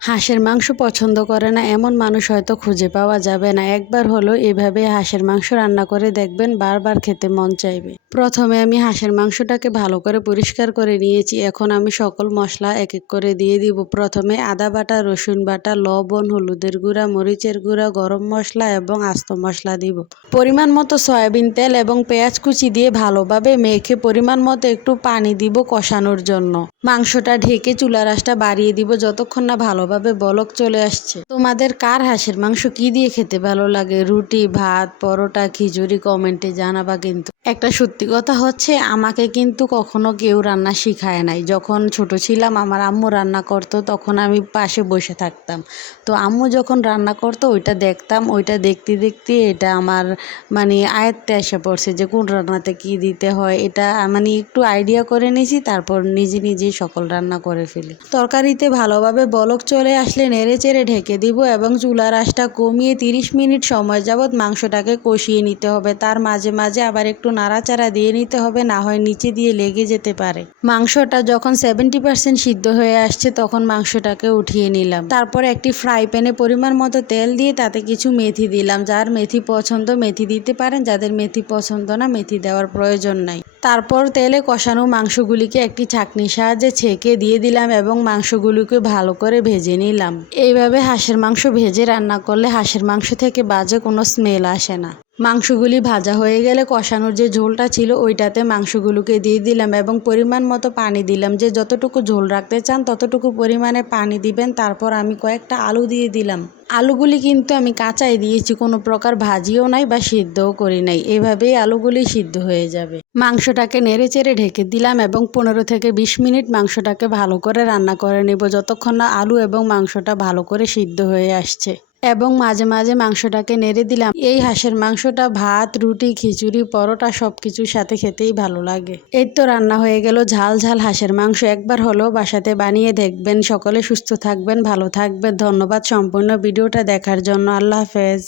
হাঁসের মাংস পছন্দ করে না এমন মানুষ হয়তো খুঁজে পাওয়া যাবে না। একবার হলো এভাবে হাঁসের মাংস রান্না করে দেখবেন, বারবার খেতে মন চাইবে। প্রথমে আমি হাঁসের মাংসটাকে ভালো করে পরিষ্কার করে নিয়েছি। এখন আমি সকল মশলা এক এক করে দিয়ে দিব। প্রথমে আদা বাটা, রসুন বাটা, লবণ, হলুদের গুঁড়া, মরিচের গুঁড়া, গরম মশলা এবং আস্ত মশলা দিব। পরিমাণ মতো সয়াবিন তেল এবং পেঁয়াজ কুচি দিয়ে ভালোভাবে মেখে পরিমাণ মতো একটু পানি দিব কষানোর জন্য। মাংসটা ঢেকে চুলার আঁচটা বাড়িয়ে দিব যতক্ষণ না ভালোভাবে বলক চলে আসছে। তোমাদের কার হাঁসের মাংস কি দিয়ে খেতে ভালো লাগে? রুটি, ভাত, পরোটা, খিচুড়ি কমেন্টে জানাবা। কিন্তু একটা সত্যি কথা হচ্ছে, আমাকে কিন্তু কখনো কেউ রান্না শিখায় নাই। যখন ছোট ছিলাম আমার আম্মু রান্না করতো, তখন আমি পাশে বসে থাকতাম। তো আম্মু যখন রান্না করতো ওইটা দেখতাম, ওইটা দেখতে দেখতে এটা আমার আয়ত্তে এসে পড়ছে যে কোন রান্নাতে কি দিতে হয়। এটা একটু আইডিয়া করে নিয়েছি, তারপর নিজে নিজেই সকল রান্না করে ফেলি। তরকারিতে ভালোভাবে বলক চলে আসলে নেড়ে চেড়ে ঢেকে দিব এবং চুলার আঁচটা কমিয়ে 30 মিনিট সময় যাবৎ মাংসটাকে কষিয়ে নিতে হবে। তার মাঝে মাঝে আবার একটু নাড়াচাড়া দিয়ে নিতে হবে, না হয় নিচে দিয়ে লেগে যেতে পারে। মাংসটা যখন 70% সিদ্ধ হয়ে আসছে তখন মাংসটাকে উঠিয়ে নিলাম। তারপর একটি ফ্রাই প্যানে পরিমাণ মতো তেল দিয়ে তাতে কিছু মেথি দিলাম। যার মেথি পছন্দ মেথি দিতে পারেন, যাদের মেথি পছন্দ না মেথি দেওয়ার প্রয়োজন নাই। তারপর তেলে কষানো মাংসগুলিকে একটি ছাঁকনির সাহায্যে ছেঁকে দিয়ে দিলাম এবং মাংসগুলিকে ভালো করে ভেজে নিলাম। এইভাবে হাঁসের মাংস ভেজে রান্না করলে হাঁসের মাংস থেকে বাজে কোনো স্মেল আসে না। মাংসগুলি ভাজা হয়ে গেলে কষানোর যে ঝোলটা ছিল ওইটাতে মাংসগুলোকে দিয়ে দিলাম এবং পরিমাণ মতো পানি দিলাম। যে যতটুকু ঝোল রাখতে চান ততটুকু পরিমাণে পানি দিবেন। তারপর আমি কয়েকটা আলু দিয়ে দিলাম। আলুগুলি কিন্তু আমি কাঁচাই দিয়েছি, কোনো প্রকার ভাজিও নাই বা সিদ্ধও করি নাই। এভাবেই আলুগুলি সিদ্ধ হয়ে যাবে। মাংসটাকে নেড়ে চেড়ে ঢেকে দিলাম এবং 15 থেকে 20 মিনিট মাংসটাকে ভালো করে রান্না করে নেব যতক্ষণ না আলু এবং মাংসটা ভালো করে সিদ্ধ হয়ে আসছে। এবং মাঝে মাঝে মাংসটাকে নেড়ে দিলাম। এই হাঁসের মাংসটা ভাত, রুটি, খিচুড়ি, পরোটা সবকিছুর সাথে খেতেই ভালো লাগে। এই তো রান্না হয়ে গেল ঝাল ঝাল হাঁসের মাংস। একবার হলেও বাসাতে বানিয়ে দেখবেন। সকলে সুস্থ থাকবেন, ভালো থাকবেন। ধন্যবাদ সম্পূর্ণ ভিডিওটা দেখার জন্য। আল্লাহ হাফেজ।